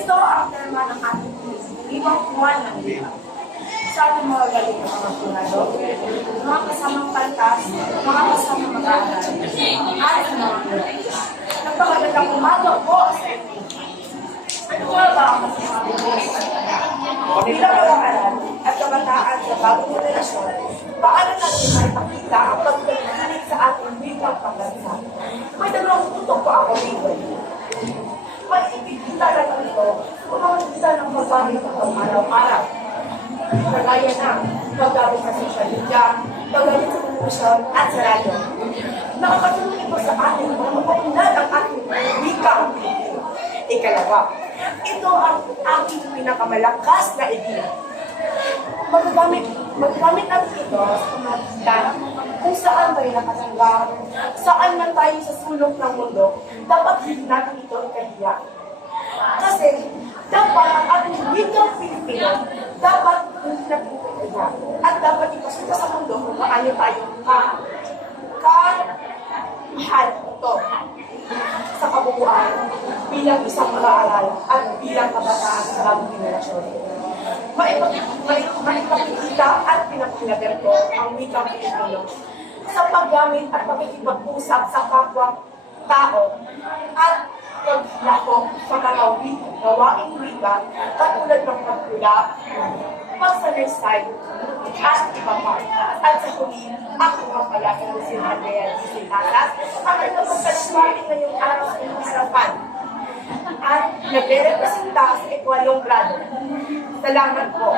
Ito ang tema ng ating limang buwan ng lima. Sa ating mga galing na mga punado, mga kasamang pantas, mga kasamang mag-aaral, at sa mga gulay. Nagpakagandang umaga po sa inyo. Ano nga ba ang masasabi ko sa kanila? Bilang mag-aaral at kabataan sa bagong generasyon, paano natin maipakita ang pagkakinig sa ating wikang pagbansa? May dalawang puto po ako dito. Maipikita lang ito kung ang isa ng paggamit ng araw-araw. Kagaya na paggamit sa social media, paggamit sa television at sa radyo. Nakakatulong ito sa atin para mapaunlad ang ating wikang Pilipino. Ikalawa, ito ang aking pinakamalakas na ideya. Magagamit natin ito sa pamagitan kung saan tayo nakatanggap, saan man tayo sa sulok ng mundo, dapat hindi natin ito ikahiya. Kasi dapat ang ating wikang Pilipino, dapat hindi natin ikahiya. At dapat ipasuka sa mundo kung paano tayo kamahal ito sa kabuuan bilang isang mag-aaral at bilang kabataan sa bagong generasyon. Maipakikita at pinapakilagay ko ang wikang Pilipino sa paggamit at pagkikipag-usap sa kapwa-tao at paglako sa mga gawaing wika katulad ng pagtula, pagsalaysay, at iba pa. At sa huli, ako ang palagay na si Andrea D. Sinatas ang nagpapagpalagay ngayong araw sa inyong harapan at nagre-representa sa ekwalong grado. Salamat po.